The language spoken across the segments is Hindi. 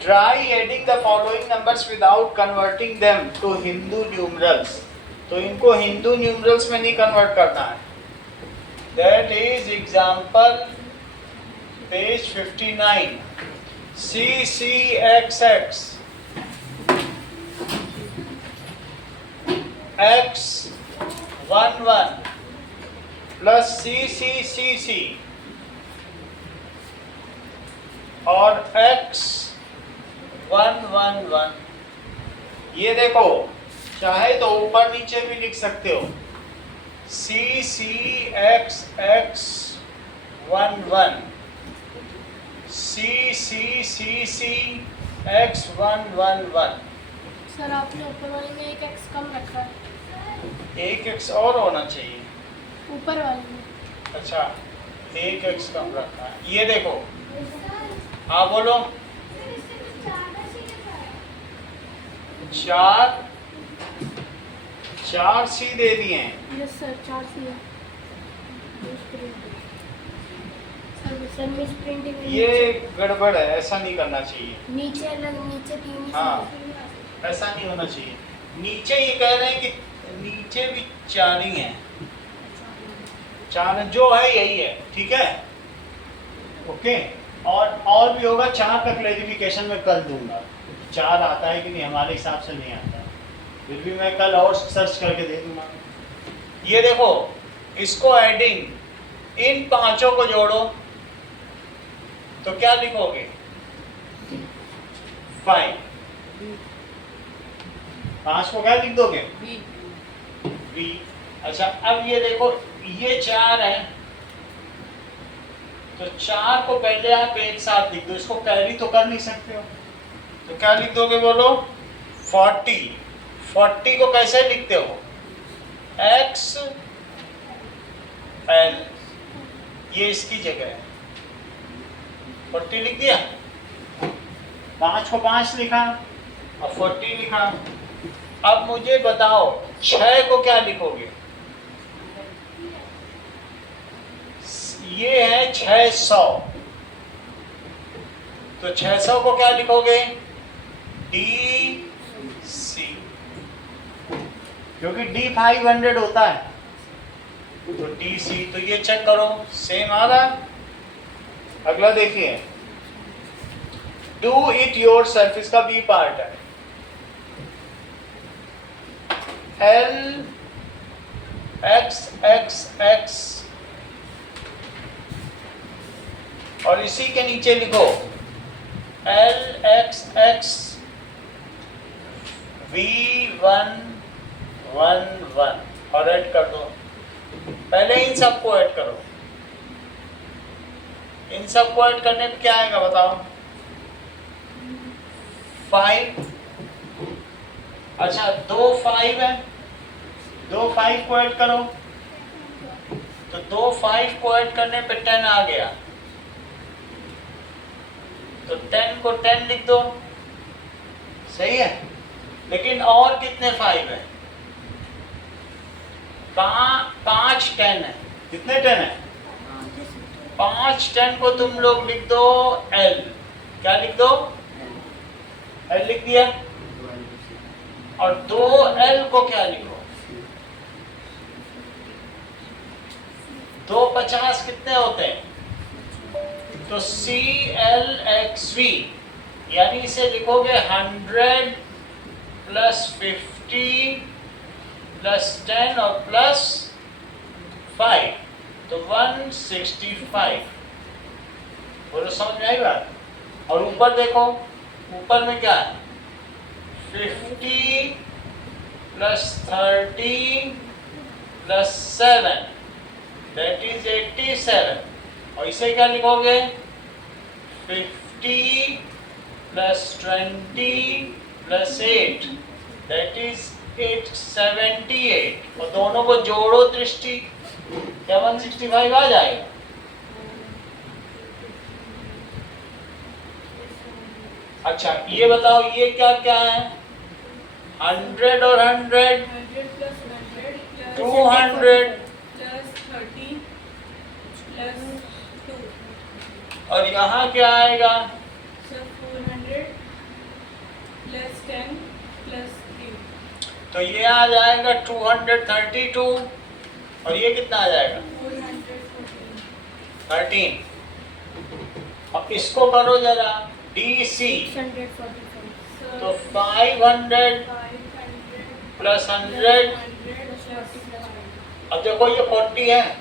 Try adding the following numbers without converting them to Hindu numerals. तो इनको हिंदू न्यूमरल्स में नहीं कन्वर्ट करना है. That is example page 59. CCXX X11 plus CCCC और X111. ये देखो, चाहे तो ऊपर नीचे भी लिख सकते हो. CCXX11 CCCCX111. सर आपने ऊपर वाले में एक एक्स कम रखा है. एक एक्स और होना चाहिए. ऊपर वाले में. अच्छा, एक एक्स कम रखा है. ये देखो, हाँ बोलो. चार सी दे दिए हैं. यस सर, 4 सी है. Sir miss printing. ये गड़बड़ है, ऐसा नहीं करना चाहिए. नीचे अलग, नीचे 3. हाँ, ऐसा नहीं होना चाहिए. नीचे ये कह रहे हैं कि नीचे भी 4 ही हैं. 4 जो है यही है. ठीक है, ओके. और भी होगा. 4 का क्लैरिफिकेशन मैं कल दूंगा. 4 आता है कि नहीं, हमारे हिसाब से नहीं आता. फिर भी मैं कल और सर्च करके दे दूंगा. ये देखो, इसको एडिंग इन पांचों को जोड़ो तो क्या लिखोगे? 5. 5 को क्या लिख दोगे? बी. अच्छा, अब ये देखो, ये 4 है तो 4 को पहले आप एक साथ लिख दो. इसको कैरी तो कर नहीं सकते हो, तो क्या लिख दोगे बोलो? 40. 40 को कैसे लिखते हो? एक्स एल, ये इसकी जगह है. 40 लिख दिया. 5 को 5 लिखा और 40 लिखा. अब मुझे बताओ 6 को क्या लिखोगे? ये है 600, तो 600 को क्या लिखोगे? डी सी, क्योंकि डी 500 होता है तो डी सी. तो ये चेक करो, सेम आ रहा. अगला देखिए, डू इट योर सेल्फ. इसका बी पार्ट है. एल एक्स एक्स एक्स और इसी के नीचे लिखो एल एक्स एक्स V111 और ऐड कर दो. पहले इन सबको ऐड करो. इन सबको ऐड करने पे क्या आएगा बताओ? 5. अच्छा, 2 5 है, 2 5 को ऐड करो तो 2 5 को ऐड करने पे 10 आ गया. तो 10 को 10 लिख दो. सही है. लेकिन और कितने 5 है? 5 10 है. कितने 10 है? 5 10 को तुम लोग लिख दो L. क्या लिख दो? L लिख दिया. और 2L को क्या लिखो? 2 50 कितने होते हैं? तो CLXV, यानी इसे लिखोगे 100 प्लस 50 प्लस 10 और प्लस 5, तो 165. बोलो, समझ में आई बात? और ऊपर देखो, ऊपर में क्या है? 50 प्लस 30 प्लस 7, दैट इज 87. और इसे क्या लिखोगे? 50 प्लस 20 प्लस 8, दैट इज 878. और दोनों को जोड़ो दृष्टि, क्या 165 आ जाएगा? अच्छा, ये बताओ ये क्या क्या है? 100 और 100 200 प्लस 30 प्लस और यहाँ क्या आएगा? सर 400 प्लस 10 प्लस 3 तो ये आ जाएगा 232 और ये कितना आ जाएगा? 414 13। अब इसको करो जरा DC 645 तो 500 प्लस 100। अब देखो ये 40 है,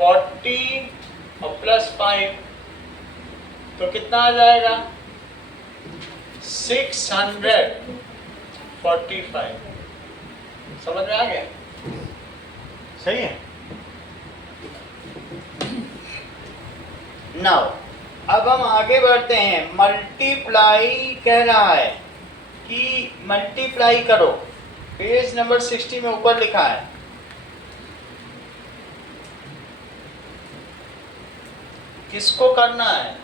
40 और प्लस 5 तो कितना आ जाएगा? 645। समझ में आ गया? सही है। नाउ अब हम आगे बढ़ते हैं। मल्टीप्लाई कह रहा है कि मल्टीप्लाई करो। पेज नंबर 60 में ऊपर लिखा है। किसको करना है?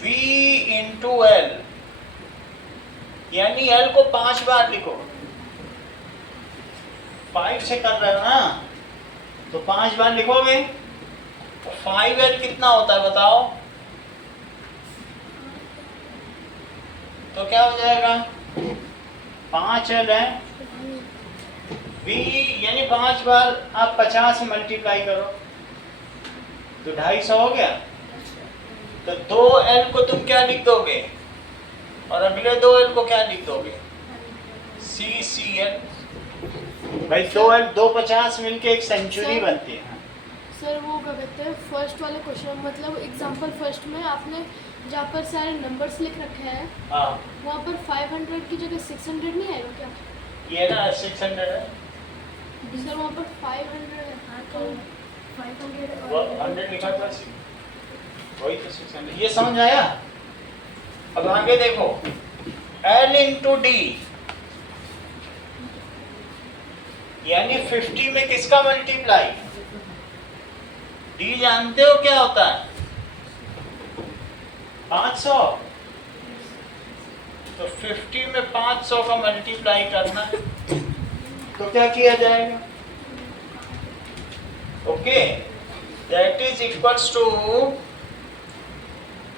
V इंटू L, यानी L को 5 बार लिखो। 5 से कर रहे हो ना, तो 5 बार लिखोगे तो 5L कितना होता है बताओ? तो क्या हो जाएगा? 5L है। V यानी 5 बार आप 50 से मल्टीप्लाई करो तो 250 हो गया। तो 2L को तुम क्या लिख दोगे और अगले 2L को क्या लिख दोगे? CCL। भाई 2L 250 मिलके एक सेंचुरी बनती है। सर वो क्या कहते हैं, फर्स्ट वाले क्वेश्चन मतलब एग्जांपल फर्स्ट में आपने जहाँ पर सारे नंबर्स लिख रखे हैं हाँ वहाँ पर 500 की जगह 600 नहीं आएगा क्या? ये ना 600 है, सर वहाँ पर 500 है। हाँ तो 500 वो 100 लिखा था, वही तो 600। ये समझ आया? अब आगे देखो, L इंटू D यानी 50 में किसका मल्टीप्लाई? D जानते हो क्या होता है? 500। तो 50 में 500 का मल्टीप्लाई करना है तो क्या किया जाएगा? Okay, that is equals to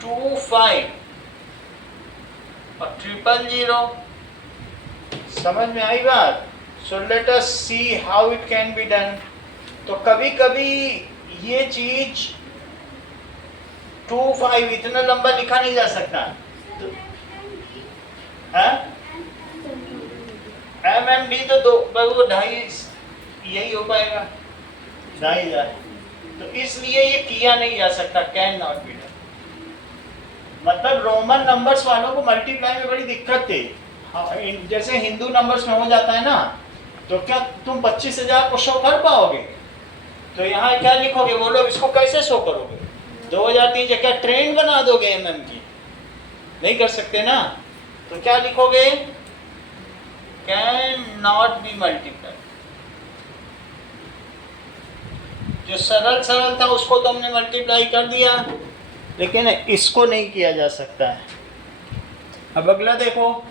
25 और 000। समझ में आई बात? So let us see how it can be done. तो कभी कभी ये चीज 25 इतना लंबा लिखा नहीं जा सकता तो, है? MMD तो 2.5 यही हो पाएगा, 2,500। तो इसलिए ये किया नहीं जा सकता, कैन नॉट बी डन। मतलब रोमन नंबर्स वालों को मल्टीप्लाई में बड़ी दिक्कत थी। हाँ, जैसे हिंदू नंबर्स में हो जाता है ना, तो क्या तुम 25,000 को शो कर पाओगे? तो यहाँ क्या लिखोगे? बोलो इसको कैसे शो करोगे? 2003 क्या ट्रेन बना दोगे MM की? नहीं कर सकते ना। तो क्या लिखोगे? Can not be multiply. जो सरल सरल था उसको तो हमने मल्टीप्लाई कर दिया, लेकिन इसको नहीं किया जा सकता है। अब अगला देखो,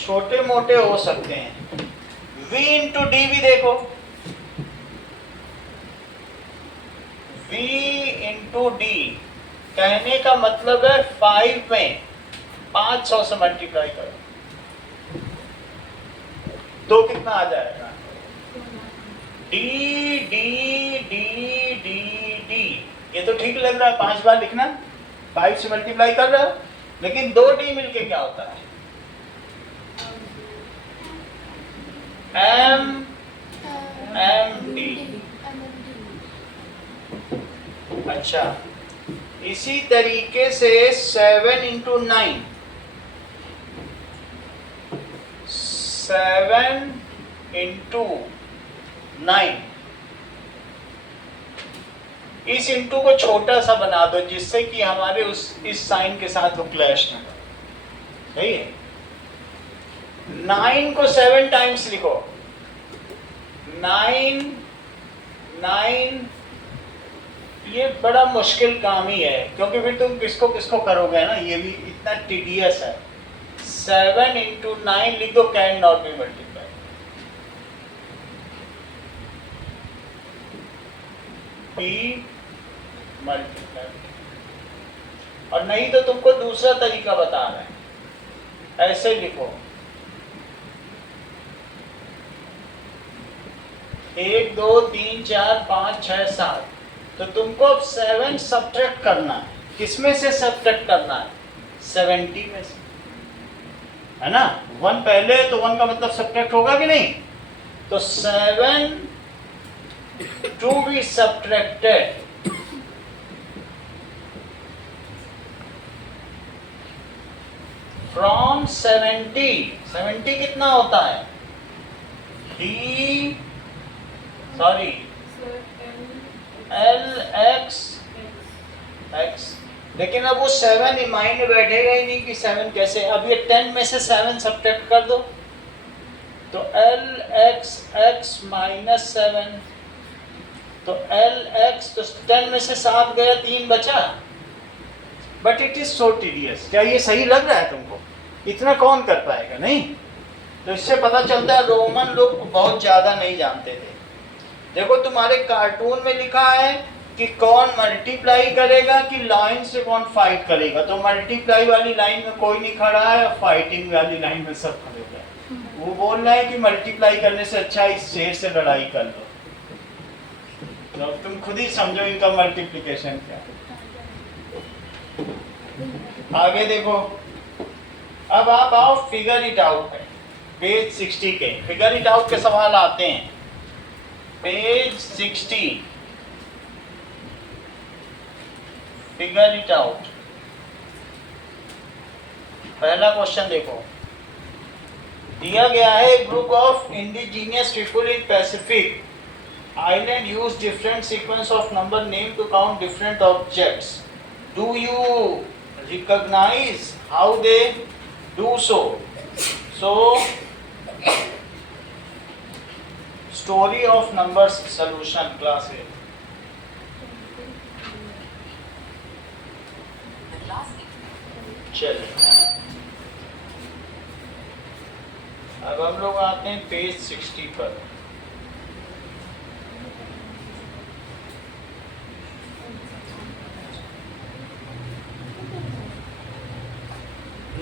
छोटे मोटे हो सकते हैं। V इंटू D भी देखो, V इंटू D कहने का मतलब है 5 में 500 से मल्टीप्लाई करो तो कितना आ जाएगा? D D D D D। ये तो ठीक लग रहा है 5 बार लिखना, 5 से मल्टीप्लाई कर रहा है, लेकिन 2 D मिलके क्या होता है? M M D। अच्छा, इसी तरीके से 7 इंटू 9, 7 इंटू 9, इस इंटू को छोटा सा बना दो जिससे कि हमारे इस साइन के साथ वो क्लैश ना करे। सही है? 9 को 7 टाइम्स लिखो, 9 9। ये बड़ा मुश्किल काम ही है, क्योंकि फिर तुम किसको किसको करोगे ना, ये भी इतना टीडियस है। 7 इंटू 9 लिख दो, can not be multiply. P multiply, और नहीं तो तुमको दूसरा तरीका बता रहे हैं, ऐसे लिखो 1 2 3 4 5 6 7, तो तुमको अब 7 सब्ट्रैक्ट करना है। किसमें से सब्ट्रैक्ट करना है? 70 में से, है ना। 1 पहले है तो 1 का मतलब सब्ट्रैक्ट होगा कि नहीं? तो 7 टू बी सब्ट्रैक्टेड फ्रॉम 70। 70 कितना होता है? सॉरी एल एक्स एक्स, लेकिन अब वो 7 माइंड में बैठेगा ही नहीं कि 7 कैसे। अब ये 10 में से 7 सब्ट्रैक्ट कर दो, तो एल एक्स एक्स माइनस 7, तो एल एक्स, तो 10 में से 7 गया, 3 बचा। But it is so tedious. क्या ये सही लग रहा है तुमको? इतना कौन कर पाएगा? नहीं। तो इससे पता चलता है रोमन लोग बहुत ज़्यादा नहीं जानते थे। देखो तुम्हारे कार्टून में लिखा है कि कौन मल्टीप्लाई करेगा कि लाइन से कौन फाइट करेगा, तो मल्टीप्लाई वाली लाइन में कोई नहीं खड़ा है और फाइटिंग वाली लाइन में सब खड़े हुए हैं। वो बोल रहे हैं कि मल्टीप्लाई करने से अच्छा इस शेर से लड़ाई कर लो। तो अब तुम खुद ही समझो इनका मल्टीप्लिकेशन क्या है। आगे देखो, अब आप आओ फिगर इट आउट है, पेज 60 के फिगर इट आउट के सवाल आते हैं। Page 60, figure it out. पहला क्वेश्चन देखो, दिया गया है group of indigenous people in Pacific island use different sequence of number name to count different objects. Do you recognise how they do so? So story of numbers solution class 8। चलिए अब हम लोग आते हैं पेज 60 पर।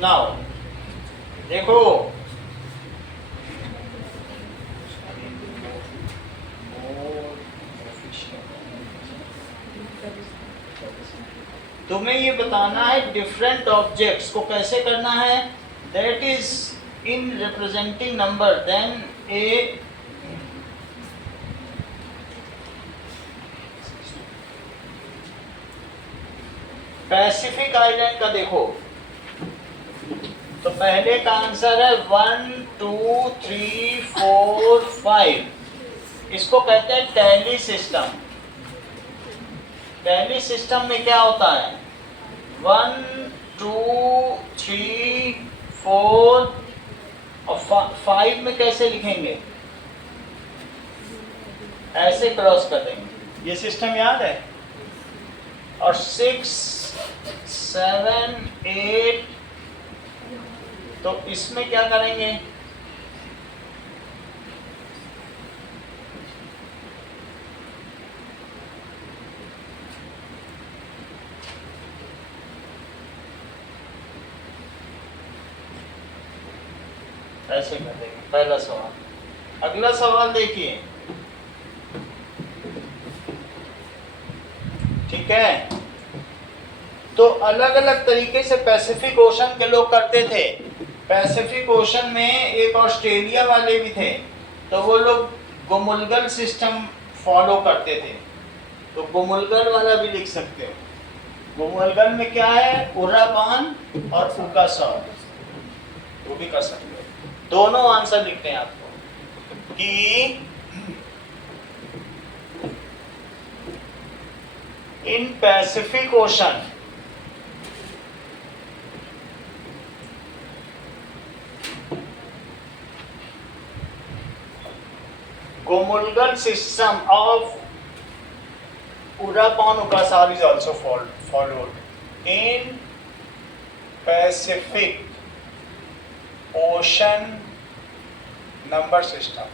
नाउ देखो, तुम्हें ये बताना है डिफरेंट ऑब्जेक्ट्स को कैसे करना है। That is in representing number then a Pacific island का देखो, तो पहले का आंसर है 1 2 3 4 5। इसको कहते हैं टैली सिस्टम। टैली सिस्टम में क्या होता है? 1 2 3 4 और 5 में कैसे लिखेंगे? ऐसे क्रॉस कर देंगे। ये सिस्टम याद है? और 6 7 8, तो इसमें क्या करेंगे? ऐसे कर देंगे। पहला सवाल। अगला सवाल देखिए, ठीक है। तो अलग अलग तरीके से पैसिफिक ओशन के लोग करते थे। पैसिफिक ओशन में एक ऑस्ट्रेलिया वाले भी थे, तो वो लोग गोमुलगल सिस्टम फॉलो करते थे। तो गोमुलगल वाला भी लिख सकते हो। गोमुलगल में क्या है? उर्रापान और उकासॉर, वो भी कर सकते हो। दोनों आंसर लिखते हैं आपको कि in Pacific ocean Gomulgal system of Udapan Ukasar is also followed in Pacific Ocean number system.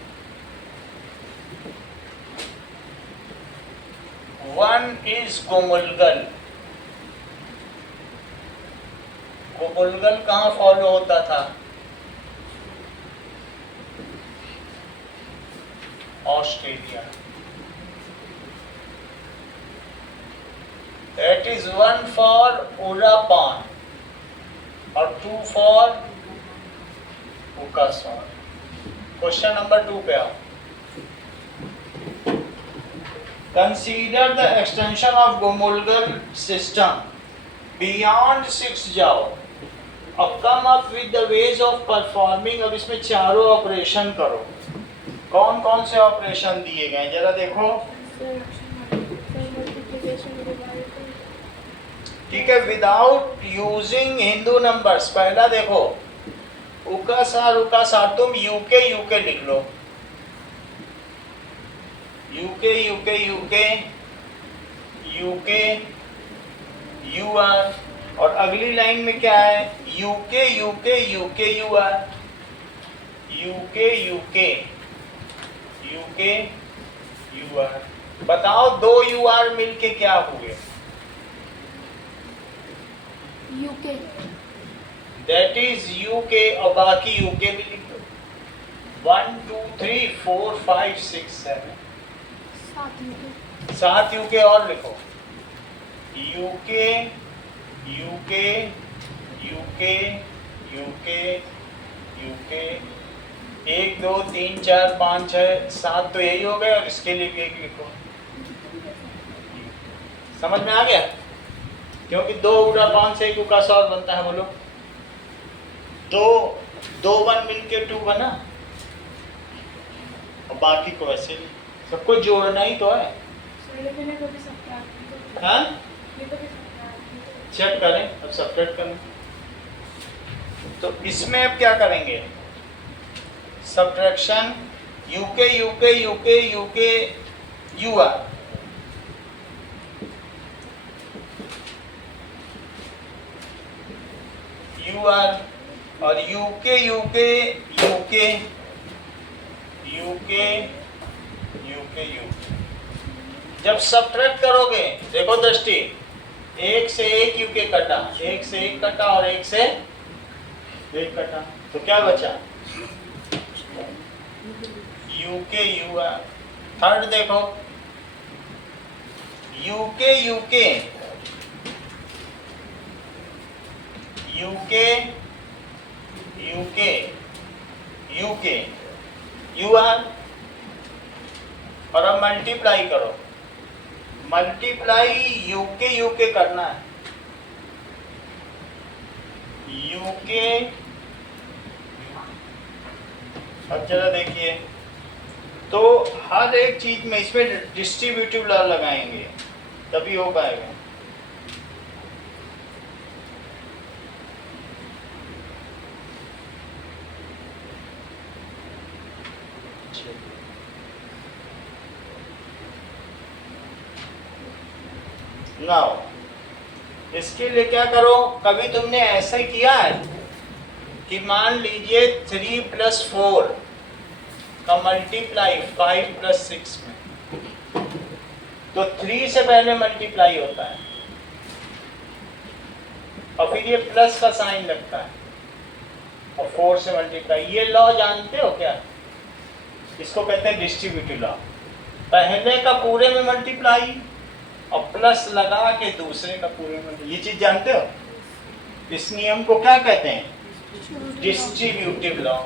One is गोमुलगल। गोमुलगल कहाँ फॉलो होता था? Australia. That is one for Udapan और two for Ukason. Question number 2 पे आओ। Consider the extension of Gomulgal system beyond 6 जाओ। अब come up with the ways of performing। अब इसमें चारों ऑपरेशन करो। कौन कौन से ऑपरेशन दिए गए जरा देखो। ठीक है, विदाउट यूजिंग हिंदू नंबर्स। पहला देखो उकासार तुम यूके लिख लो। यूके यूआर। और अगली लाइन में क्या है? यूके यूआर। यूके यूआर। बताओ दो यूआर मिलके क्या हुए? यूके। दैट इज यूके। और बाकी यूके भी लिख दो। 1 2 3 4 5 6 7 7 यूके और लिखो। यूके यूके यूके यूके यूके 1 2 3 4 5 6 7 तो यही हो गए और इसके लिए भी एक लिखो। समझ में आ गया? क्योंकि 2 उड़ापान से 1 उकासौर बनता है। बोलो दो वन मिलके 2 बना और बाकी को ऐसे सबको जोड़ना ही तो है। हाँ चेक करें। अब सब्ट्रैक्ट करें तो इसमें अब क्या करेंगे? सब्ट्रैक्शन यूके यूआर। और यूके जब सब्ट्रैक्ट करोगे देखो दृष्टि, 1 से 1 यूके कटा, 1 से 1 कटा और 1 से 1 कटा, तो क्या बचा? यूके यूआर। थर्ड देखो यूके यूआर। और अब मल्टीप्लाई करो। मल्टीप्लाई यूके करना है। यूके। अब जरा देखिए तो हर एक चीज में इसमें डिस्ट्रीब्यूटिव लॉ लगाएंगे तभी हो पाएगा। नाउ इसके लिए क्या करो? कभी तुमने ऐसा किया है कि मान लीजिए 3 + 4 का मल्टीप्लाई 5 + 6 में, तो 3 से पहले मल्टीप्लाई होता है और फिर ये प्लस का साइन लगता है और 4 से मल्टीप्लाई। ये लॉ जानते हो क्या? इसको कहते हैं डिस्ट्रीब्यूटिव लॉ। पहले का पूरे में मल्टीप्लाई और प्लस लगा के दूसरे का पूरे में। ये चीज जानते हो? इस नियम को क्या कहते हैं? Distributive law.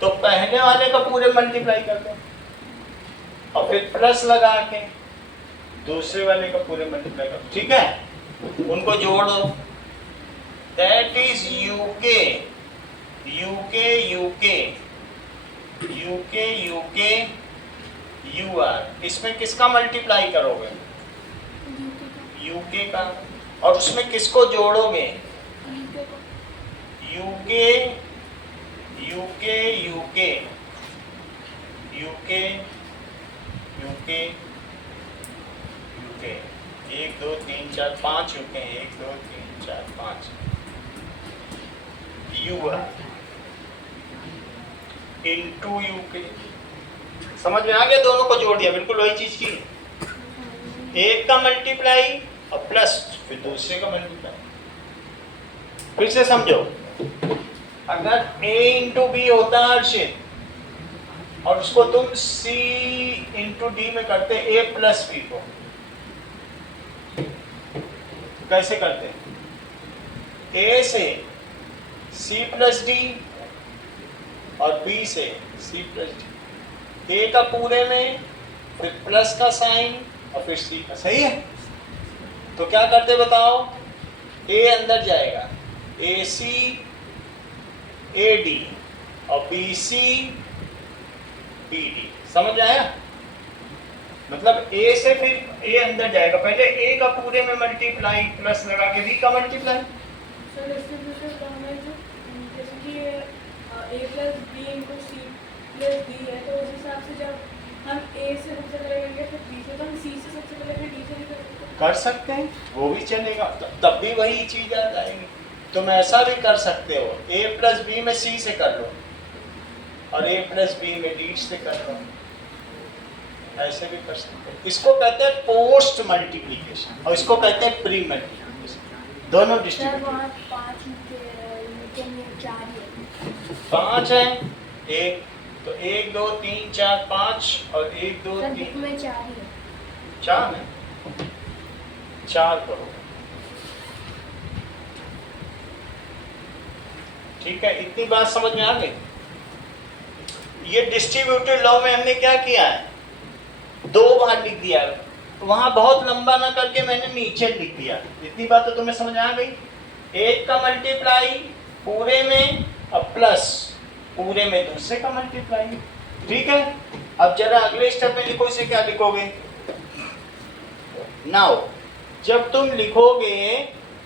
तो पहले वाले का पूरे मल्टीप्लाई कर दो और फिर प्लस लगा के दूसरे वाले का पूरे मल्टीप्लाई कर दो। ठीक है, उनको जोड़ दो। That is UK UR. इसमें किसका मल्टीप्लाई करोगे? यूके का। और उसमें किसको जोड़ोगे? UK 1 2 3 4 5 UK. 1 2 3 4 5 UR. Into U K. समझ में आ गया? दोनों को जोड़ दिया, बिल्कुल वही चीज की। एक का मल्टीप्लाई और प्लस फिर दूसरे का मल्टीप्लाई। फिर से समझो, अगर a इंटू बी होता है अर्शित, और उसको तुम c इंटू डी में करते a प्लस बी को, तो कैसे करते? a से c प्लस डी और b से c प्लस डी। a का पूरे में, फिर प्लस का साइन और फिर c का। सही है? तो क्या करते बताओ? a अंदर जाएगा, AC AD और BC BD। समझ आया? मतलब A से फिर A अंदर जाएगा, पहले A का पूरे में मल्टीप्लाई प्लस लगा के B का मल्टीप्लाई। सर इससे दूसरे काम है जो जैसे कि a plus B into C plus D है, तो उस हिसाब से जब हम a से सबसे पहले करेंगे फिर b से, तो हम c से सबसे पहले फिर d से भी कर सकते हैं, वो भी चलेगा, तब भी वही चीज आ जाएगी। तुम ऐसा भी कर सकते हो, A प्लस बी में C से कर लो और A प्लस बी में D से कर लो, ऐसे भी कर सकते हो। इसको कहते हैं पोस्ट मल्टीप्लिकेशन और इसको कहते हैं प्री मल्टीप्लिकेशन। दोनों डिस्ट्रीब्यूटिव। 5 है, एक तो 1 2 3 4 5 और 1 2 3 4 है, 4 करो। ठीक है, इतनी बात समझ में आ गई? ये डिस्ट्रीब्यूटिव लॉ में हमने क्या किया है, 2 बार लिख दिया, वहां बहुत लंबा ना करके मैंने नीचे लिख दिया। इतनी बात तो तुम्हें समझ आ गई? एक का मल्टीप्लाई पूरे में और प्लस पूरे में दूसरे का मल्टीप्लाई। ठीक है, अब जरा अगले स्टेप में लिखो, इसे क्या लिखोगे? नाउ जब तुम लिखोगे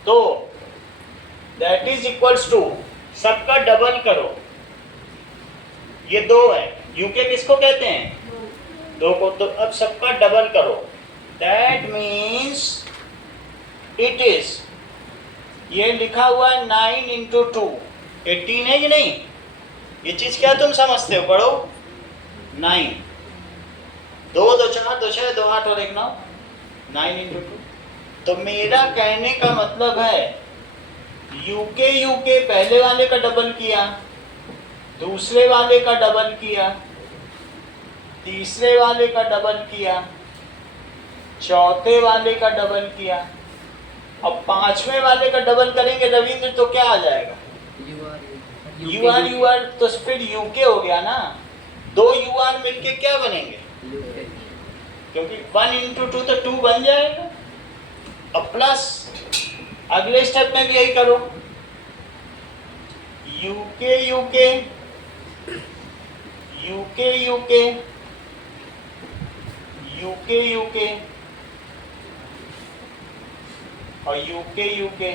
तो दैट इज इक्वल्स टू, सबका डबल करो। ये 2 है, यूके किसको कहते हैं? 2 को। तो अब सबका डबल करो, दैट मीन्स इट इज, ये लिखा हुआ है 9 इंटू 2 18 है कि नहीं? ये चीज क्या तुम समझते हो? पढ़ो 9 2 2 4 2 6 2 8 और 1 9, 9 इंटू 2। तो मेरा कहने का मतलब है यूके पहले वाले का डबल किया, दूसरे वाले का डबल किया, तीसरे वाले का डबल किया, चौथे वाले का डबल किया, अब 5वें वाले का डबल करेंगे रविंद्र तो क्या आ जाएगा? यू आर तो फिर यूके हो गया ना। 2 यू आर मिलके क्या बनेंगे? क्योंकि 1 इंटू 2 तो 2 बन जाएगा। अब प्लस अगले स्टेप में भी यही करो, यूके यूके यूके यूके यूके यूके और यूके यूके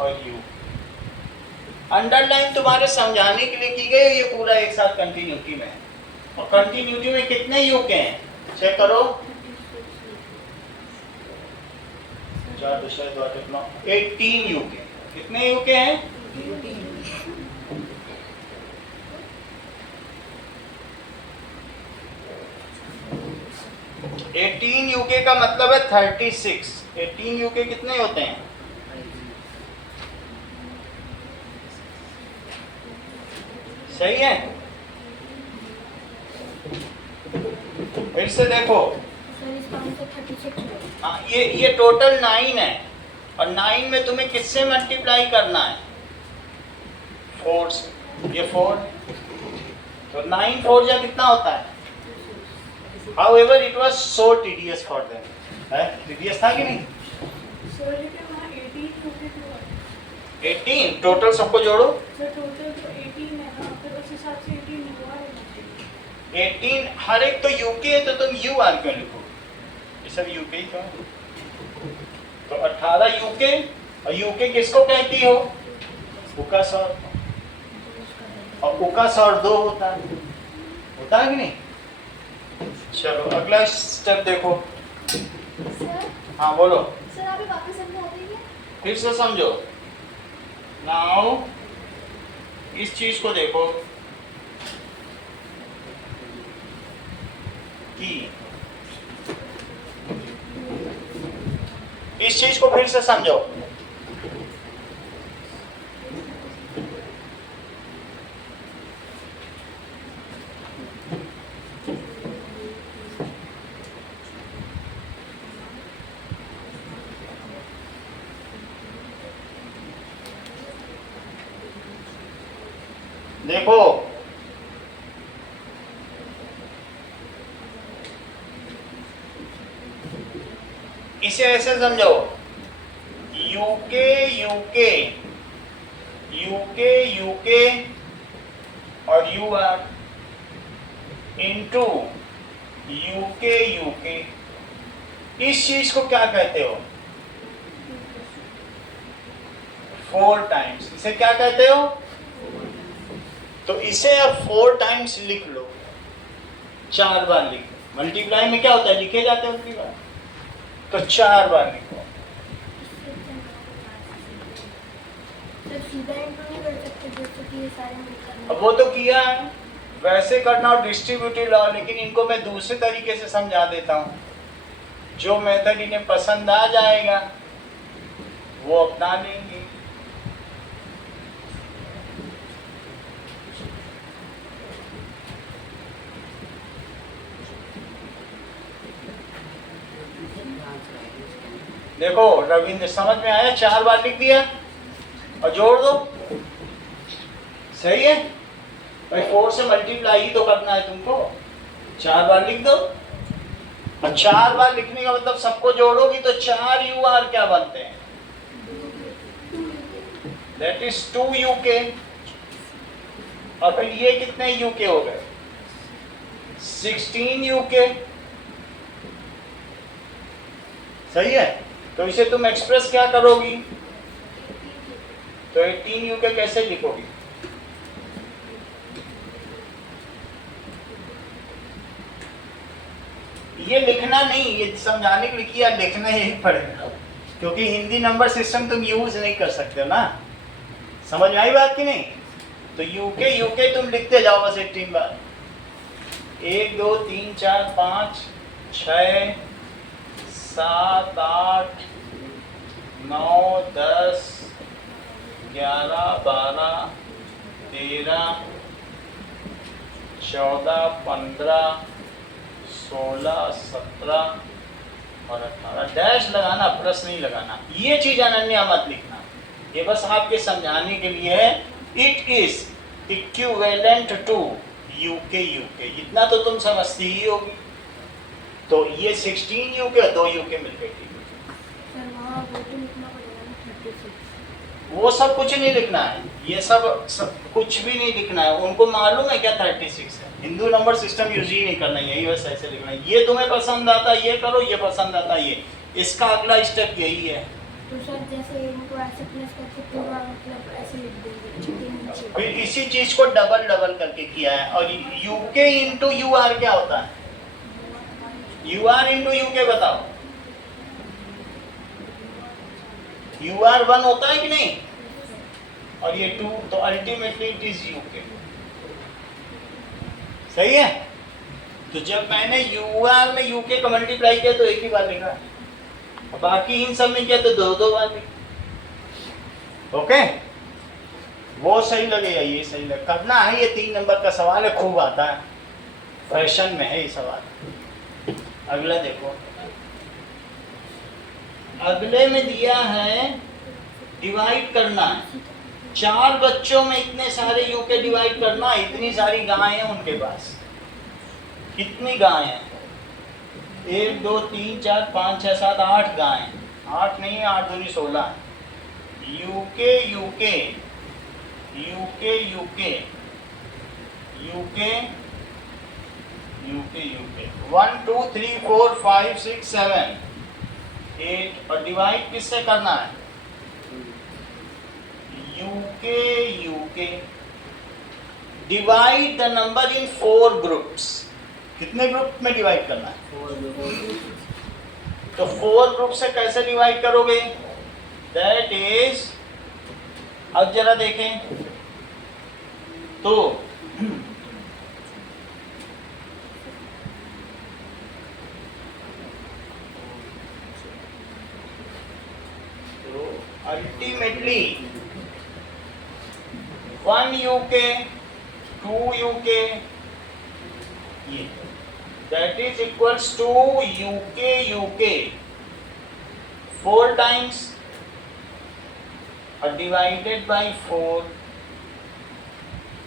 और यू। अंडरलाइन तुम्हारे समझाने के लिए की गई, ये पूरा एक साथ कंटिन्यूटी में है। और कंटिन्यूटी में कितने यूके हैं चेक करो, 4 2 6 2 8 9 18 यूके। कितने यूके हैं? 18 यूके का मतलब है 36। 18 यूके कितने होते हैं? सही है? फिर से देखो, हाँ ये टोटल 9 है और 9 में तुम्हें किससे मल्टीप्लाई करना है? 4 से। ये 4 तो 9 4 जा कितना होता है? However, it was so tedious for them. tedious था कि नहीं? 18 टोटल सबको जोड़ो। सर टोटल तो 18 है, हाँ, फिर उस हिसाब से 18 हुआ है। 18 हर एक तो यूके है, तो तुम यू आर क्यों लिखो? ये सब यूके ही तो है। तो 18 यूके, और यूके किसको कहती हो? उका सौर। और उका सौर 2 होता है कि नहीं? चलो अगला स्टेप देखो। सर हाँ बोलो, सर आप वापस समझा देंगे? फिर से समझो। नाउ इस चीज को देखो कि इस चीज को फिर से समझो। देखो इसे ऐसे समझो, यूके यूके यूके यूके और यू आर इंटू यूके यूके, इस चीज को क्या कहते हो? 4 टाइम्स। इसे क्या कहते हो? तो इसे अब 4 टाइम्स लिख लो, 4 बार लिखो। मल्टीप्लाई में क्या होता है, लिखे जाते हैं उनकी बार, तो 4 बार लिखो। अब वो तो किया है, वैसे करना और डिस्ट्रीब्यूटिव लॉ, लेकिन इनको मैं दूसरे तरीके से समझा देता हूँ। जो मेथड इन्हें पसंद आ जाएगा वो अपना लेंगे। देखो रविंद्र, समझ में आया? 4 बार लिख दिया और जोड़ दो, सही है भाई। 4 से मल्टीप्लाई ही तो करना है तुमको, 4 बार लिख दो। और 4 बार लिखने का मतलब सबको जोड़ोगी तो 4 यू आर क्या बनते हैं? That is 2 UK. और फिर ये कितने यूके हो गए? 16 यूके, सही है। तो इसे तुम एक्सप्रेस क्या करोगी? तो 18 यूके कैसे लिखोगी? ये लिखना नहीं, ये समझाने के लिए किया, लिखना ही पड़ेगा, क्योंकि हिंदी नंबर सिस्टम तुम यूज नहीं कर सकते हो ना। समझ में आई बात कि नहीं? तो यूके यूके तुम लिखते जाओ बस 18 बार। 1 2 3 4 5 6 7 8 9 10 11 12 13 14 15 16 17 और 18। डैश लगाना, प्लस नहीं लगाना। ये चीज अनन्या मत लिखना, ये बस आपके समझाने के लिए है। इट इज इक्विवेलेंट टू यूके यूके, इतना तो तुम समझती ही होगी। तो ये 16 यूके और 2 यूके मिल गए। वो सब कुछ नहीं लिखना है, ये सब कुछ भी नहीं लिखना है। उनको मालूम है क्या 36 है। हिंदू नंबर सिस्टम यूज ही नहीं करना है, यही बस ऐसे लिखना है। ये तुम्हें पसंद आता है ये करो, ये पसंद आता है ये, इसका अगला स्टेप यही है। तो सर जैसे इनको ऐसे प्लस करके पूरा मतलब ऐसे लिख देंगे। फिर इसी चीज को डबल डबल करके किया है। और यूके इंटू यू आर क्या होता है? यू आर इंटू यूके बताओ, यू आर 1 होता है कि नहीं? और ये 2, तो अल्टीमेटली इट इज यूके, सही है। तो जब मैंने यू आर में यूके का मल्टीप्लाई किया तो एक ही बार लिखा, बाकी इन सब में किया तो 2 बार लिखा। ओके, वो सही लगेगा, ये सही लगे, करना है। ये 3 नंबर का सवाल है, खूब आता है, फैशन में है ये सवाल। अगला देखो, अगले में दिया है डिवाइड करना है। 4 बच्चों में इतने सारे यूके डिवाइड करना, इतनी सारी गायें हैं उनके पास। कितनी गायें हैं? 1 2 3 4 5 6 7 8 गायें। 8 नहीं, 8 दूनी 16। यूके यूके यूके यूके यूके यूके यूके 1 2 3 4 5 6 7 8। और डिवाइड किससे करना है? UK UK. Divide the number in 4 groups. कितने ग्रुप में डिवाइड करना है? तो 4 ग्रुप से कैसे डिवाइड करोगे? दैट इज, अब जरा देखें, तो अल्टीमेटली 1 UK 2 UK ये that is equals to UK 4 times और divided by 4,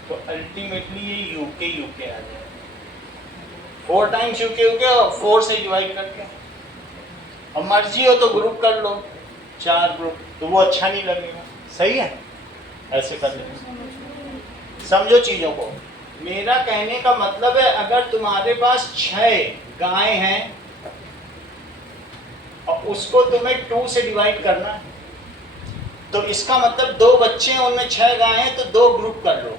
तो अल्टीमेटली ये UK आ जाएगा 4 टाइम्स UK और 4 से डिवाइड करके। अब मर्जी हो तो ग्रुप कर लो 4 ग्रुप, तो वो अच्छा नहीं लगेगा। सही है, ऐसे कर लेंगे। समझो चीजों को। मेरा कहने का मतलब है अगर तुम्हारे पास 6 गायें हैं और उसको तुम्हें 2 से डिवाइड करना है, तो इसका मतलब 2 बच्चे हैं उनमें 6 गायें हैं, तो 2 ग्रुप कर लो,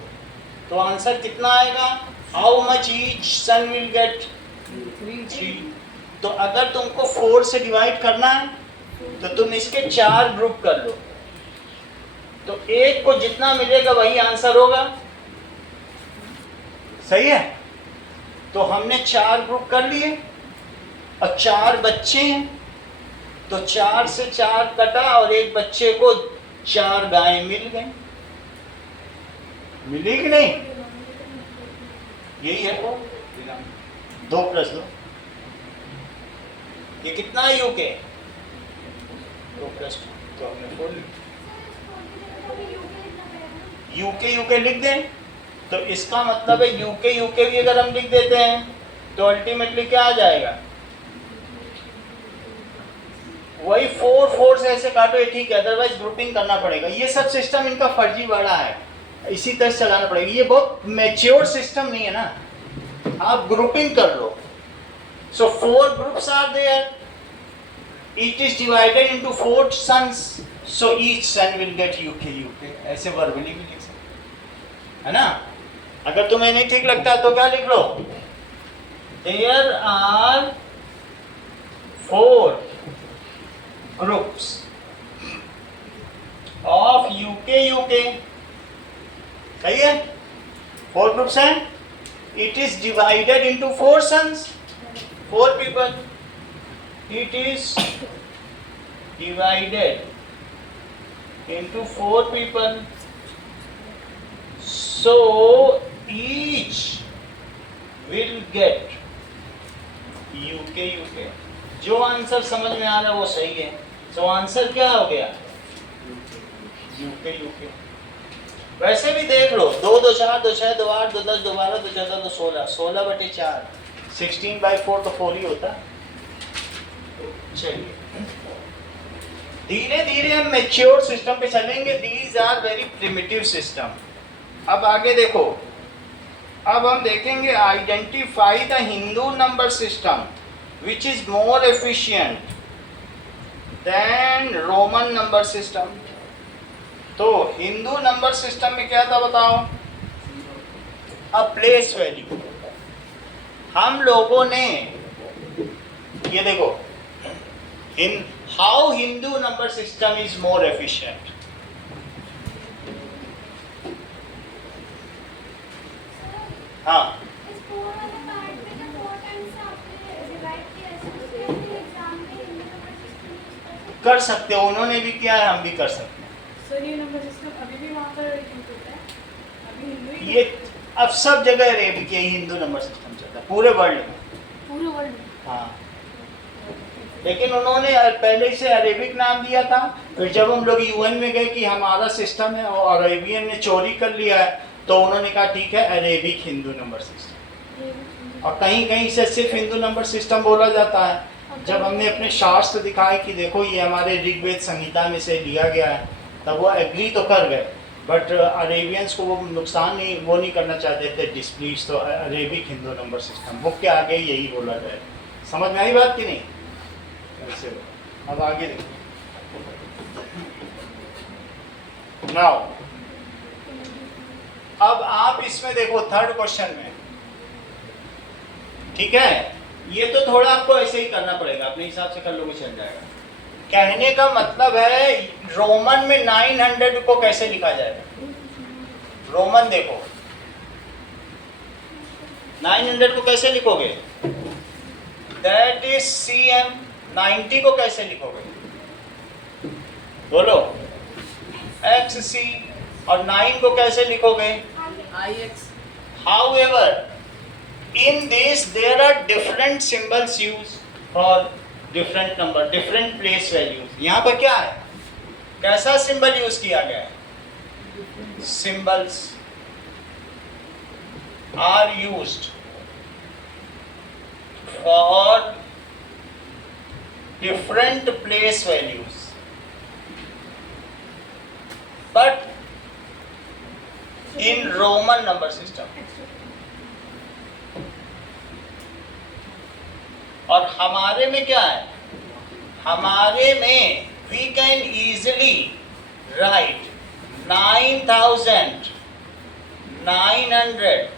तो आंसर कितना आएगा? How much each son will get 3। तो अगर तुमको 4 से डिवाइड करना है तो तुम इसके 4 ग्रुप कर लो, तो एक को जितना मिलेगा वही आंसर होगा। सही है, तो हमने 4 ग्रुप कर लिए और 4 बच्चे हैं, तो 4 से 4 कटा और एक बच्चे को 4 गायें मिल गई। मिली कि नहीं? यही है वो 2 + 2, ये कितना है UK 2 + 2, तो हमने 4 लिख UK लिख दें, तो इसका मतलब है UK भी अगर हम लिख देते हैं तो अल्टीमेटली क्या आ जाएगा? वही 4 से ऐसे काटो, ये ठीक है, अदरवाइज ग्रुपिंग करना पड़ेगा। ये सब सिस्टम इनका फर्जी वाला है, इसी तरह से चलाना पड़ेगा। ये बहुत मैच्योर सिस्टम नहीं है ना, आप ग्रुपिंग कर लो। So 4 groups are there, each is divided into 4 sons, so each son will get UK। ऐसे वर्बली भी लिख सकते है ना। अगर तुम्हें नहीं ठीक लगता तो क्या लिख लो? There are 4 groups of UK। सही है, 4 ग्रुप्स हैं, it is divided into 4 sons, 4 people, it is divided into 4 people, so each will get UK। जो आंसर समझ में आ रहा है वो सही है। सो आंसर क्या हो गया? UK। वैसे भी देख लो, 2 2 4 2 6 2 8 2 10 2 12 2 14 2 16 16/4, 16/4 तो 4 ही होता। चलिए धीरे धीरे हम मैच्योर सिस्टम पे चलेंगे। These are very primitive system. अब आगे देखो, अब हम देखेंगे identify the Hindu number system which is more efficient than Roman number system. तो हिंदू नंबर सिस्टम में क्या था बताओ? A place value. हम लोगों ने ये देखो, in how Hindu number system is more efficient। हाँ, कर सकते हो, उन्होंने भी किया है, हम भी कर सकते हैं। सर ये नंबर सिस्टम अभी भी वहाँ पर यूज होता है? अभी हिंदू ही ये अब सब जगह अरेबिक यही हिंदू नंबर सिस्टम चलता है पूरे वर्ल्ड में। पूरे वर्ल्ड में। हाँ, लेकिन उन्होंने पहले से अरेबिक नाम दिया था, फिर जब हम लोग UN में गए कि हमारा सिस्टम है और अरेबियन ने चोरी कर लिया है, तो उन्होंने कहा ठीक है अरेबिक हिंदू नंबर सिस्टम। और कहीं कहीं से सिर्फ हिंदू नंबर सिस्टम बोला जाता है। जब हमने अपने शास्त्र दिखाए कि देखो ये हमारे ऋग्वेद संहिता में से लिया गया है, तब वो एग्री तो कर गए, बट अरेबियंस को वो नुकसान नहीं करना चाहते थे, डिस्प्लीज। तो Arabic Hindu number system book के आगे यही बोला जाए। समझ में आई बात कि नहीं? ऐसे अब आगे देखो। नाउ अब आप इसमें देखो 3rd क्वेश्चन में, ठीक है, ये तो थोड़ा आपको ऐसे ही करना पड़ेगा, अपने हिसाब से कर लोगे चल जाएगा। कहने का मतलब है रोमन में 900 को कैसे लिखा जाएगा? रोमन देखो 900 को कैसे लिखोगे? That is CM। 90 को कैसे लिखोगे? बोलो। XC। और 9 को कैसे लिखोगे? IX। However, in this there are different symbols used for different number, different place values। यहाँ पर क्या है? कैसा सिंबल यूज किया गया है? Symbols are used for different place values, but in Roman number system। और हमारे में क्या है? हमारे में we can easily write 9,900।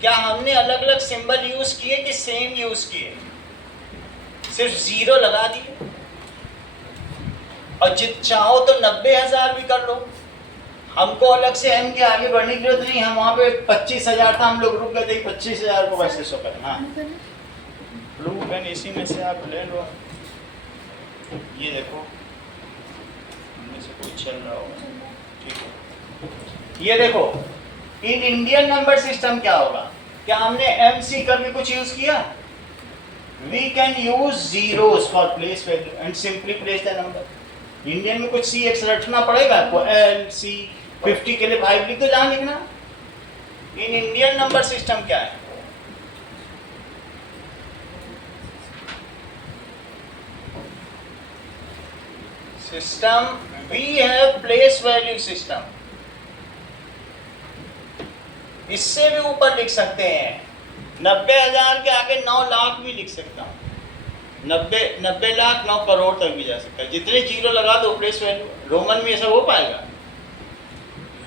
क्या हमने अलग अलग सिंबल यूज किए कि सेम यूज किए? सिर्फ 0 लगा दिए। और जित चाहो तो 90,000 भी कर लो। हमको अलग से M के आगे बढ़ने की जरूरत नहीं। हम वहाँ पे 25,000 था, हम लोग रुक गए थे 25,000 को वैसे शो करें। हाँ, ब्लू पेन इसी में से आप ले लो। ये देखो, इनमें से कुछ चल रहा होगा। ठीक है, ये देखो, इन इंडियन नंबर सिस्टम क्या होगा? क्या हमने MC करके कुछ यूज किया? We can use zeros for place value and simply place the number। Indian में कुछ CX रखना पड़ेगा आपको। LC 50 के लिए 5 लिख दो जहाँ लिखना। इन इंडियन नंबर सिस्टम क्या है? System we have place value system। इससे भी ऊपर लिख सकते हैं। 90,000 के आगे 9 लाख भी लिख सकता हूँ। 90 लाख 9 करोड़ तक भी जा सकता है। जितने जीरो लगा दो प्लेस वैल्यू। रोमन में ऐसा हो पाएगा?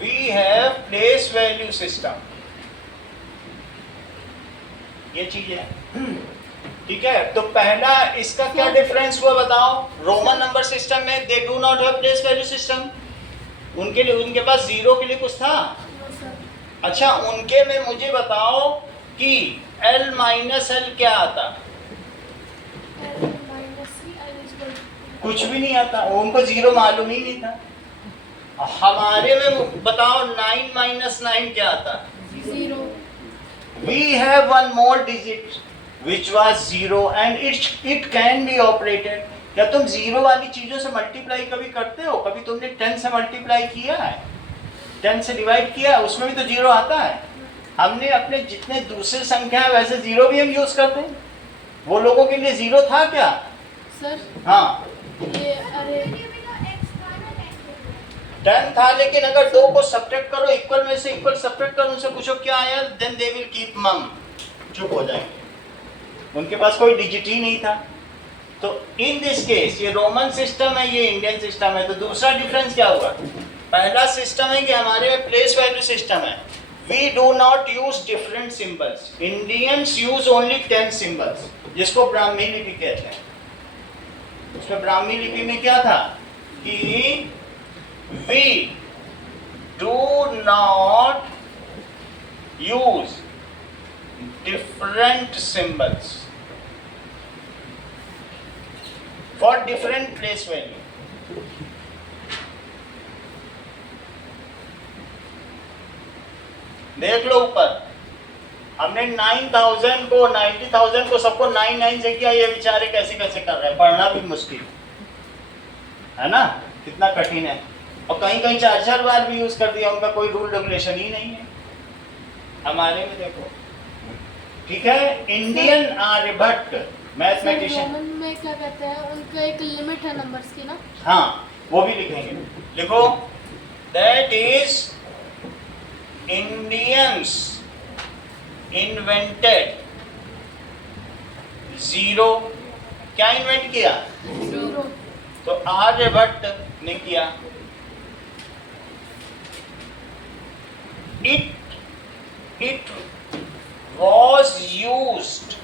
We have place value system. ये चीज है। ठीक है, तो पहला इसका क्या डिफरेंस हुआ बताओ? रोमन नंबर सिस्टम में they do not have place value system. उनके लिए, उनके पास जीरो के लिए कुछ था? अच्छा, उनके में मुझे बताओ कि L माइनस एल क्या आता? कुछ भी नहीं आता। उनको जीरो मालूम ही नहीं था। हमारे में बताओ 9 माइनस 9 क्या आता? 0। We have one more digit which was 0 and it can be operated। क्या तुम जीरो वाली चीजों से मल्टीप्लाई कभी करते हो? कभी तुमने 10 से मल्टीप्लाई किया है? 10 से डिवाइड किया, उसमें भी तो जीरो आता है। हमने अपने जितने दूसरे संख्या है वैसे जीरो भी हम यूज करते हैं। वो लोगों के लिए जीरो था क्या? सर हाँ, ये अरे 10 था, लेकिन अगर 2 को सब्ट्रैक्ट करो, इक्वल में से इक्वल सब्ट्रैक्ट करो, उनसे पूछो क्या आया, देन दे विल कीप मम, चुप हो जाएंगे। उनके पास कोई डिजिट ही नहीं था। तो इन दिस केस ये रोमन सिस्टम है, ये इंडियन सिस्टम है। तो दूसरा डिफरेंस क्या हुआ? पहला सिस्टम है कि हमारे में प्लेस वैल्यू सिस्टम है। We do not use different symbols. Indians use only 10 symbols, जिसको ब्राह्मी लिपि कहते हैं। उसमें ब्राह्मी लिपि में क्या था कि we do not use different symbols for different place value। देख लो ऊपर, हमने 9,000 को 90,000 को सबको 9 से किया। ये बेचारे कैसे कैसे कर रहे हैं, पढ़ना भी मुश्किल है ना, कितना कठिन है। और कहीं कहीं 4 बार भी यूज कर दिया, उनका कोई रूल रेगुलेशन ही नहीं है। हमारे में देखो, ठीक है। इंडियन आर्यभट्ट मैथमेटिशियन, रोमन में क्या कहते हैं, उनका एक लिमिट है नंबर्स की ना। हाँ वो भी लिखेंगे। लिखो, that is Indians invented zero. क्या इन्वेंट किया? 0। तो आर्यभट्ट ने किया। It was used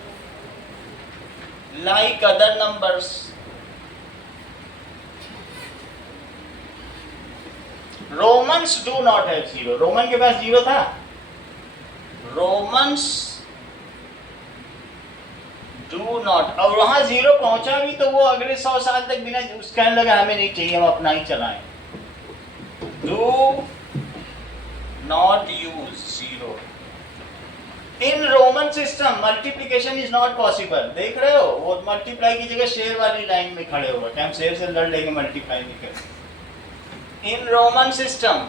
like other numbers। Romans do not have zero। Roman के पास जीरो था? रोमन्स डू नॉट, और वहां 0 पहुंचा भी तो वो अगले 100 साल तक बिना कहने लगा हमें नहीं चाहिए, हम अपना ही चलाएं। Do not use 0। In Roman system multiplication is not possible. देख रहे हो, वो मल्टीप्लाई की जगह शेर वाली लाइन में खड़े हो गए, हम शेर से लड़ लेंगे, मल्टीप्लाई नहीं करेंगे। In Roman system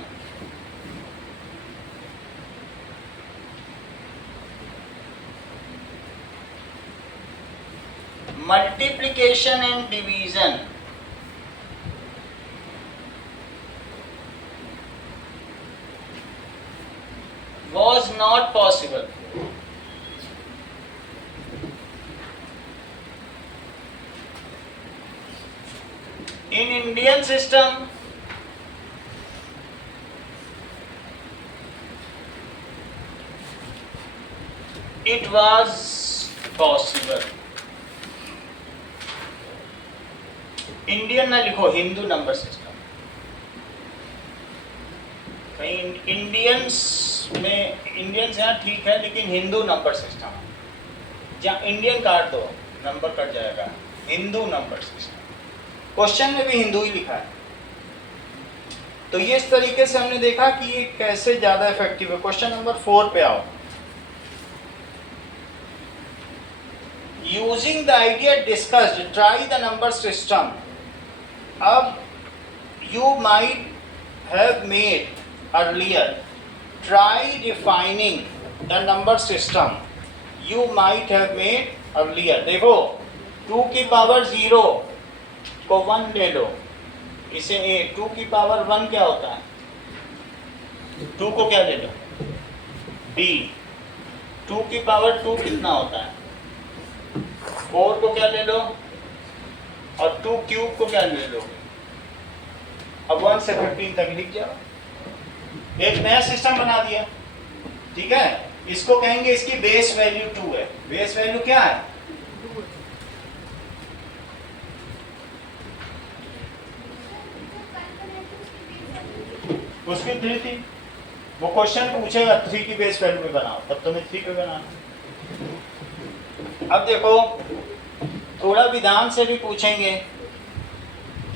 multiplication and division was not possible. In Indian system, it was possible. Indian ना लिखो, हिंदू नंबर सिस्टम। कहीं इंडियंस में, इंडियंस यहाँ ठीक है, लेकिन हिंदू नंबर सिस्टम, जहाँ इंडियन काट दो नंबर कट जाएगा, हिंदू नंबर सिस्टम। क्वेश्चन में भी हिंदू ही लिखा है। तो ये इस तरीके से हमने देखा कि ये कैसे ज्यादा इफेक्टिव है। क्वेश्चन नंबर 4 पे आओ। Using the idea discussed, try the number system. अब you might have made earlier, try defining the number system you might have made earlier। देखो 2 की पावर 0 को 1 ले लो, इसे a। 2 की पावर 1 क्या होता है? 2 को क्या ले लो? b। 2 की पावर 2 कितना होता है? 4 को क्या ले लो? और 2 क्यूब को क्या ले लो? अब 1 से 15 तक लिख जाओ। एक नया सिस्टम बना दिया, ठीक है। इसको कहेंगे, इसकी बेस वैल्यू 2 है। बेस वैल्यू क्या है? उसकी 3 थी। वो क्वेश्चन पूछेगा 3 की बेस वैल्यू पे बनाओ, तब तुम्हें 3 पे बनाना। अब देखो, थोड़ा विधान से भी पूछेंगे।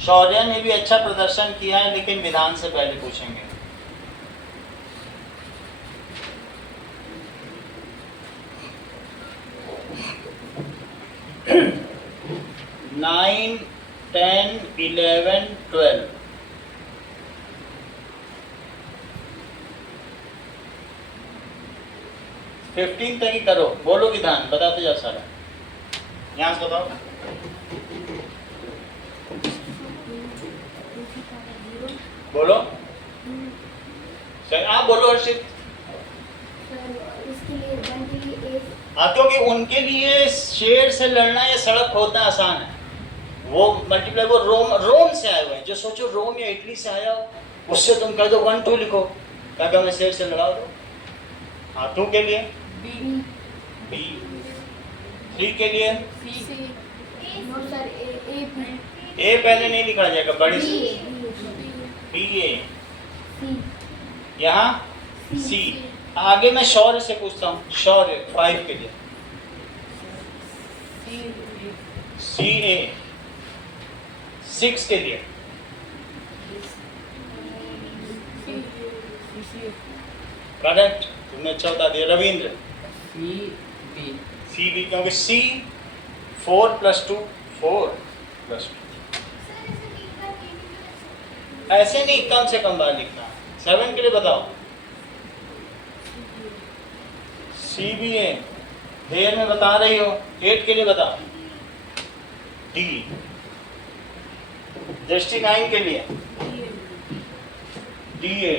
शौर्य ने भी अच्छा प्रदर्शन किया है, लेकिन विधान से पहले पूछेंगे। नाइन, 10, 11, 12। फिफ्टीन तक ही करो। बोलो विधान, बताते जाओ सारा। यहाँ से बताओ। बोलो सर, आप बोलो हर्षित। इसके लिए 1 के लिए क्योंकि उनके लिए शेर से लड़ना या सड़क खोदना आसान है। वो मल्टीप्लाई, वो रोम से आए हुए हैं। जो सोचो रोम या इटली से आया हो, उससे तुम कर दो 1, 2 लिखो, ताकि हमें शेर से लड़ा दो। हाँ, 2 के लिए बी, 3 के लिए ए पहले नहीं लिखा जाएगा, बड़ी बी ए, यहाँ सी। आगे मैं शौर्य से पूछता हूँ। शौर्य 5 के लिए सी ए, 6 के लिए करेक्ट, तुमने अच्छा बता दिया। रविंद्र सी बी, क्योंकि सी 4 + 2 4 + 2। ऐसे नहीं, कम से कम बार लिखना। 7 के लिए बताओ। सी बी ए देर में बता रही हो। 8 के लिए बताओ। डी। दृष्टि 9 के लिए डी ए।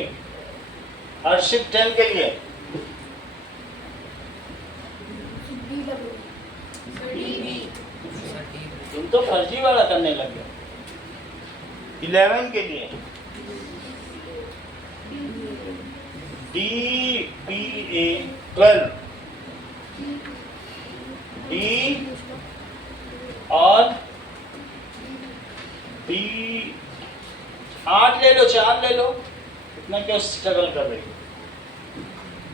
हर्षित 10 के लिए तुम तो फर्जी वाला करने लगे। 11 के लिए डी पी ए। 12 डी और बी। 8 ले लो, 4 ले लो, इतना क्यों स्ट्रगल कर रही हो?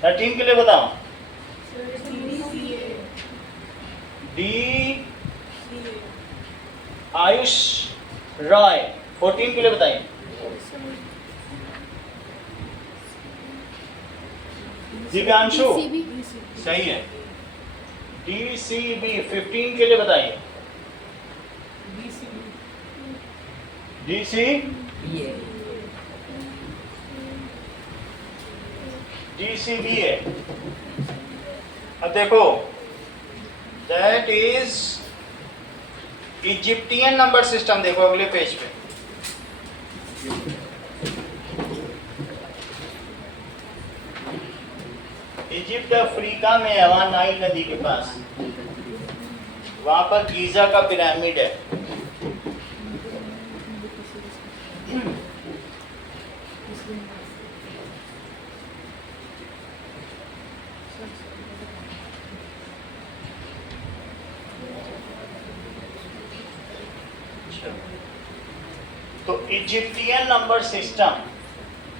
13 के लिए बताओ। डी आयुष रॉय 14 के लिए बताइए। दिव्यांशु DCB सही है। DCB 15 के लिए बताइए। DC DCB है। अब देखो that is Egyptian number system. देखो अगले पेज पे इजिप्ट अफ्रीका में है, वहाँ नाइल नदी के पास, वहाँ पर गीजा का पिरामिड है। तो Egyptian number system,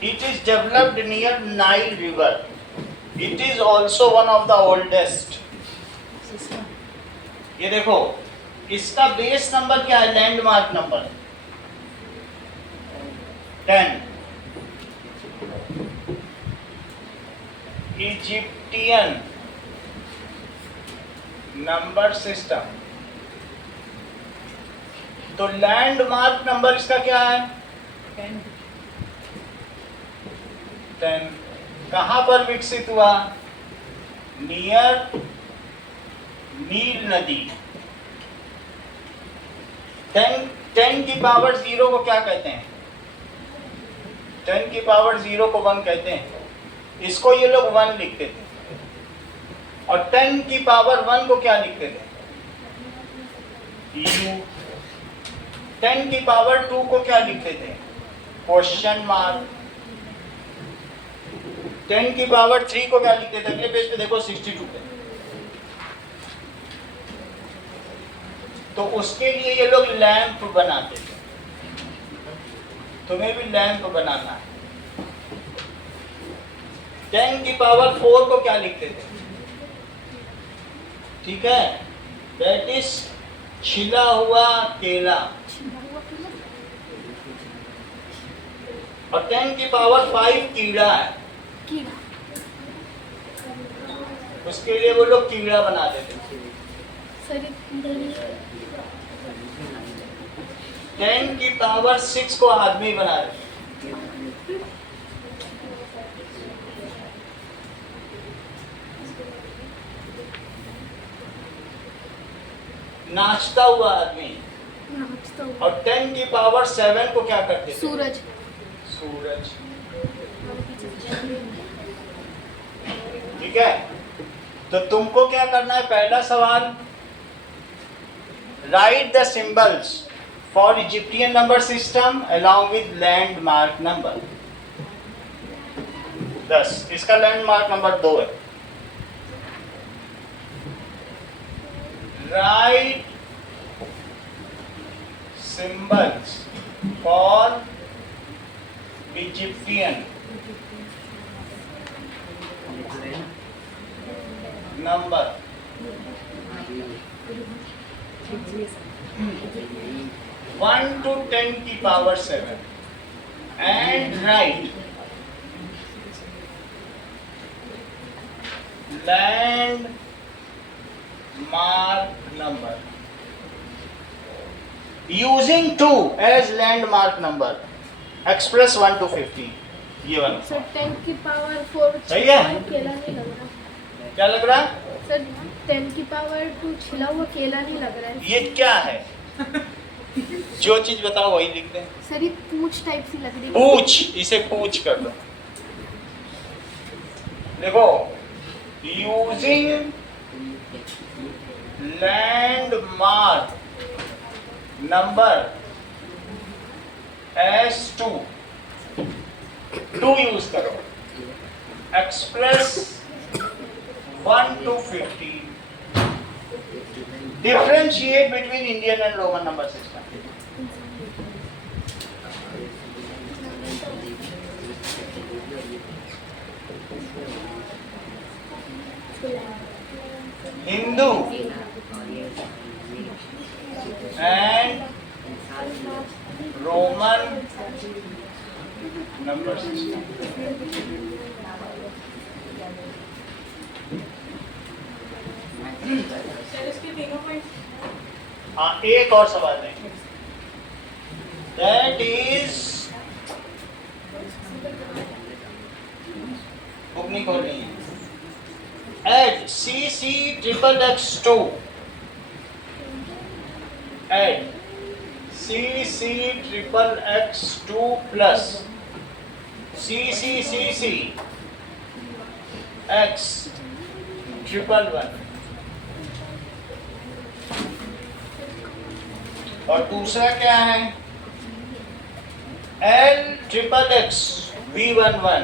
it is developed near Nile river. It is also one of the oldest. ये देखो इसका बेस नंबर क्या है, landmark number 10। Egyptian number system. तो लैंडमार्क नंबर इसका क्या है, 10। कहां पर विकसित हुआ, नियर नील नदी। 10 की पावर 0 को क्या कहते हैं, 10 की पावर 0 को 1 कहते हैं। इसको ये लोग 1 लिखते थे। और 10 की पावर 1 को क्या लिखते थे, U। 10 की पावर 2 को क्या लिखते थे, क्वेश्चन मार्क। 10 की पावर 3 को क्या लिखते थे, अगले पेज पे देखो 62 पे। तो उसके लिए ये लोग लैंप बनाते थे। तुम्हें भी लैंप बनाना है। 10 की पावर 4 को क्या लिखते थे, ठीक है, दैट इज छिला हुआ केला। और 10 की पावर 5 कीड़ा है, उसके लिए वो लोग कीड़ा बना देते थे। 10 की पावर 6 को आदमी बना देते। नाचता हुआ आदमी। और 10 की पावर 7 को क्या करते थे, सूरज। सूरज, ठीक है। तो तुमको क्या करना है, पहला सवाल, right the symbols for Egyptian number system along with landmark number 10। इसका लैंडमार्क नंबर 2 है। Right symbols for Egyptian number 1 to 10 की power 7 and write landmark number using 2 as landmark number, express 1 to 50। ये वाला सर 10 की पावर 4 सही है? केला नहीं लग रहा क्या लग रहा है, सर। 10 की पावर 2 छिला हुआ केला नहीं लग रहा है ये क्या है, जो चीज बताओ वही लिख दें। सर। ये पूछ टाइप सी लग रही है। पूछ, इसे पूछ कर दो। देखो using landmark number S2 2 use करो, express 1 to 50, differentiate between Indian and Roman number system। Hindu and Roman number system. Sir इसके तीनों पॉइंट्स हाँ, एक और सवाल देंगे, दैट इज, बुक नहीं खोलनी है। Add CC triple X2, add CC triple X2 plus CC X triple 1, और दूसरा क्या है, L triple X V11,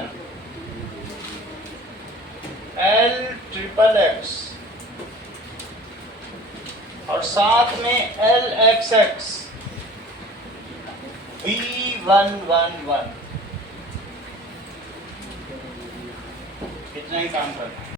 L triple X, और साथ में LXX V111। इतना ही काम करना है।